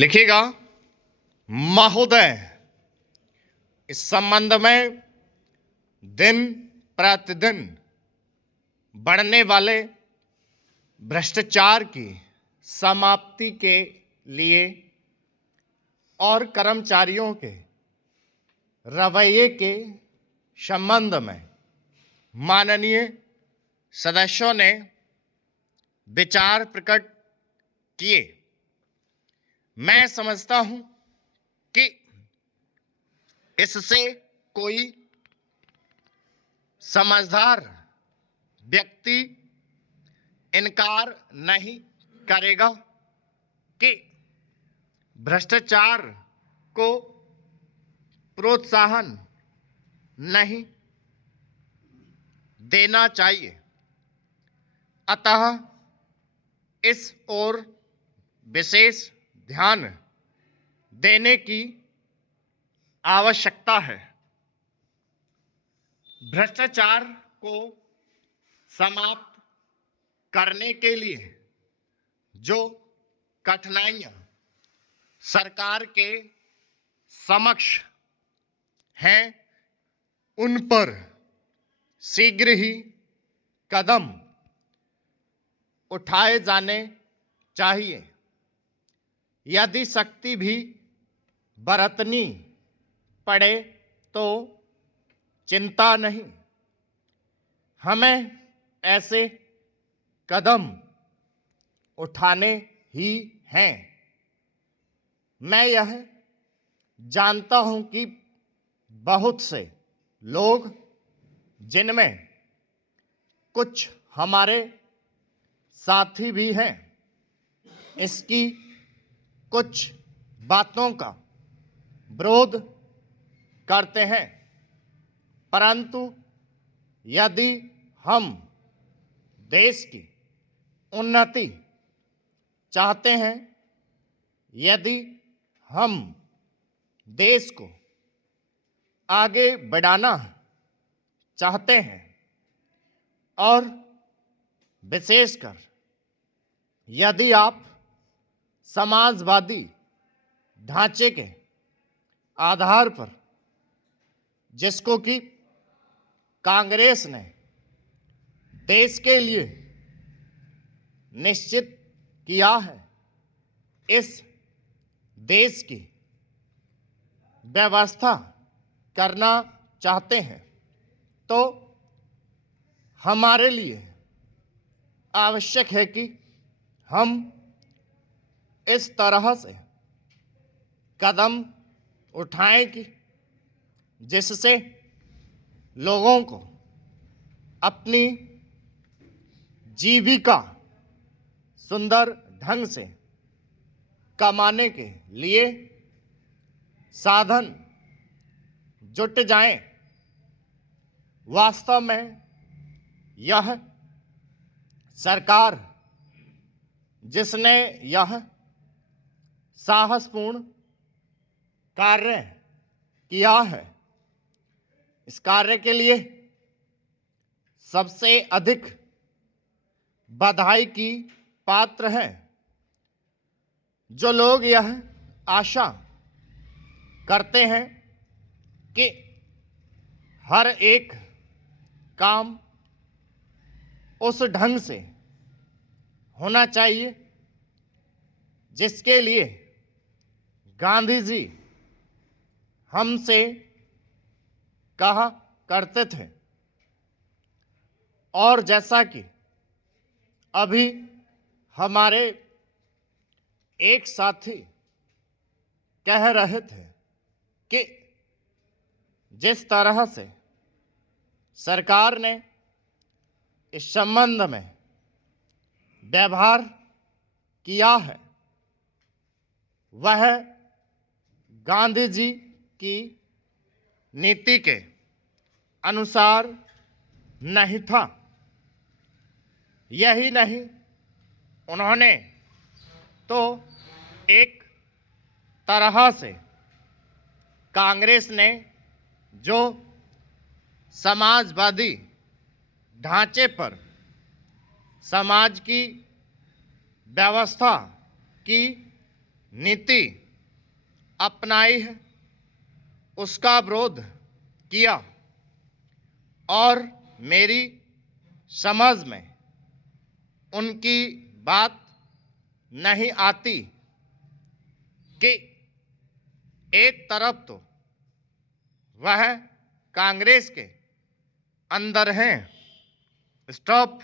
लिखिएगा महोदय। इस संबंध में दिन प्रतिदिन बढ़ने वाले भ्रष्टाचार की समाप्ति के लिए और कर्मचारियों के रवैये के संबंध में माननीय सदस्यों ने विचार प्रकट किए। मैं समझता हूं कि इससे कोई समझदार व्यक्ति इनकार नहीं करेगा कि भ्रष्टाचार को प्रोत्साहन नहीं देना चाहिए। अतः इस ओर विशेष ध्यान देने की आवश्यकता है। भ्रष्टाचार को समाप्त करने के लिए जो कठिनाइयां सरकार के समक्ष हैं, उन पर शीघ्र ही कदम उठाए जाने चाहिए। यदि सख्ती भी बरतनी पड़े तो चिंता नहीं, हमें ऐसे कदम उठाने ही हैं। मैं यह जानता हूं कि बहुत से लोग, जिनमें कुछ हमारे साथी भी हैं, इसकी कुछ बातों का विरोध करते हैं। परंतु यदि हम देश की उन्नति चाहते हैं, यदि हम देश को आगे बढ़ाना चाहते हैं और विशेषकर यदि आप समाजवादी ढांचे के आधार पर, जिसको कि कांग्रेस ने देश के लिए निश्चित किया है, इस देश की व्यवस्था करना चाहते हैं, तो हमारे लिए आवश्यक है कि हम इस तरह से कदम उठाएं कि जिससे लोगों को अपनी जीविका सुंदर ढंग से कमाने के लिए साधन जुट जाएं। वास्तव में यह सरकार, जिसने यह साहसपूर्ण कार्य किया है, इस कार्य के लिए सबसे अधिक बधाई की पात्र है। जो लोग यह आशा करते हैं कि हर एक काम उस ढंग से होना चाहिए जिसके लिए गांधी जी हमसे कहा करते थे, और जैसा कि अभी हमारे एक साथी कह रहे थे कि जिस तरह से सरकार ने इस संबंध में व्यवहार किया है, वह गांधी जी की नीति के अनुसार नहीं था। यही नहीं, उन्होंने तो एक तरह से कांग्रेस ने जो समाजवादी ढांचे पर समाज की व्यवस्था की नीति अपनाई है उसका विरोध किया और मेरी समझ में उनकी बात नहीं आती कि एक तरफ तो वह कांग्रेस के अंदर हैं, स्टॉप